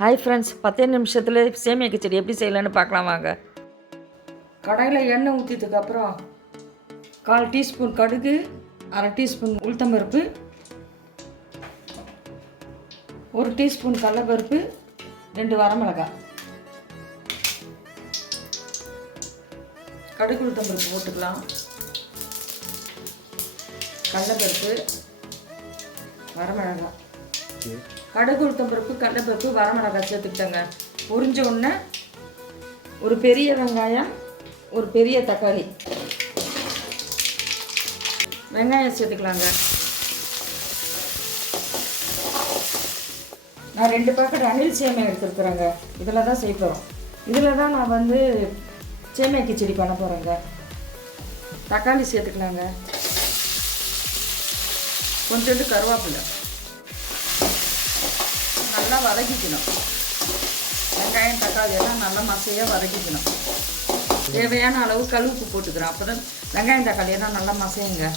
Hi friends, 10 நிமிஷத்தில் சேமியா கிச்சடி எப்படி செய்யலான்னு பார்க்கலாம் வாங்க. கடாயில் எண்ணெய் ஊற்றிதுக்கப்புறம் 1/4 டீஸ்பூன் கடுகு, 1/2 டீஸ்பூன் உளுத்தம்பருப்பு, 1 டீஸ்பூன் கடலைப்பருப்பு, 2 வரமிளகாய். கடுகு உளுத்தம்பருப்பு போட்டுக்கலாம். கடலைப்பருப்பு, வரமிளகாய். கடுகு உளுத்தம்பருப்பு, கடலைப்பருப்பு, வரமிளகாய் சேர்த்துக்கிட்டேங்க. பொரிஞ்ச உடனே ஒரு பெரிய வெங்காயம், ஒரு பெரிய தக்காளி, வெங்காயம் சேர்த்துக்கலாங்க. நான் 2 பாக்கெட் அணில் சேமியா எடுத்துருக்குறேங்க. இதில் தான் செய்ய போகிறோம். இதில் தான் நான் சேமியா கிச்சடி பண்ண போகிறேங்க. தக்காளி சேர்த்துக்கலாங்க. கொஞ்சோண்டு கருவேப்பிலை நல்லா வதக்கிக்கணும். வெங்காயம் தக்காளி எல்லாம் நல்லா மசையாக வதக்கிக்கணும். தேவையான அளவு கழுவுப்பு போட்டுக்கிறோம். அப்போ தான் வெங்காயம் தக்காளி எல்லாம் நல்லா மசையுங்க.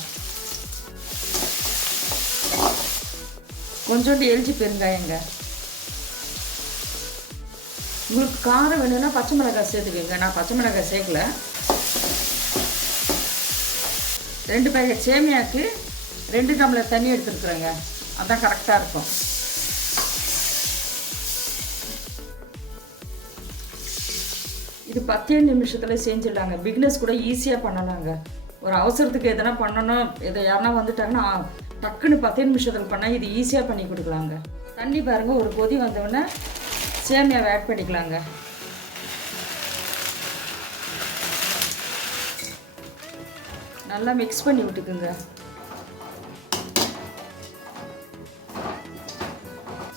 கொஞ்சோண்டு எரிஞ்சி பெருங்காயங்க. உங்களுக்கு காரம் வேணும்னா பச்சை மிளகாய் சேர்த்துக்கோங்க. நான் பச்சை மிளகாய் சேர்க்கல. 2 பேக்கெட் சேமியாவுக்கு 2 டம்ளர் தண்ணி எடுத்துருக்குறேங்க. அதான் கரெக்டாக இருக்கும். இது 10 நிமிஷத்தில் செஞ்சிடலாங்க. பிகினர்ஸ் கூட ஈஸியாக பண்ணலாங்க. ஒரு அவசரத்துக்கு எதனா பண்ணணும், யாருன்னா வந்துட்டாங்கன்னா டக்குன்னு 10 நிமிஷத்தில் பண்ணால் இது ஈஸியாக பண்ணி கொடுக்கலாங்க. தண்ணி பாருங்கள், ஒரு கொதி வந்தவுடனே சேமியாவை ஆட் பண்ணிக்கலாங்க. நல்லா மிக்ஸ் பண்ணி விட்டுக்குங்க.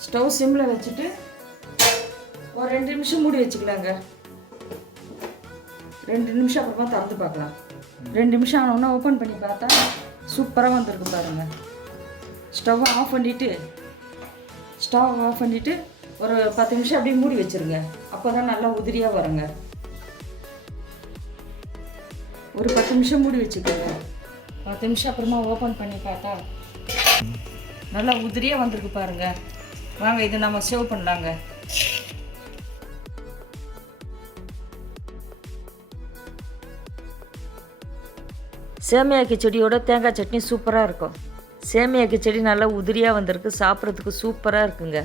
ஸ்டவ் சிம்மில் வச்சுட்டு ஒரு 2 நிமிஷம் மூடி வச்சுக்கலாங்க. 2 நிமிஷம் அப்புறமா திறந்து பார்க்கலாம். 2 நிமிஷம் ஆனோன்னா ஓப்பன் பண்ணி பார்த்தா சூப்பராக வந்திருக்கு பாருங்கள். ஸ்டவ் ஆஃப் பண்ணிவிட்டு ஒரு 10 நிமிஷம் அப்படியே மூடி வச்சுருங்க. அப்போ தான் நல்லா உதிரியாக வருங்க. ஒரு 10 நிமிஷம் மூடி வச்சுக்கோங்க. 10 நிமிஷம் அப்புறமா ஓப்பன் பண்ணி பார்த்தா நல்லா உதிரியாக வந்திருக்கு பாருங்கள். வாங்க, இதை நம்ம சேவ் பண்ணலாங்க. சேமியா கிச்சடியோட தேங்காய் சட்னி சூப்பராக இருக்கும். சேமியா கிச்சடி நல்லா உதிரியாக வந்திருக்கு. சாப்பிட்றதுக்கு சூப்பராக இருக்குங்க.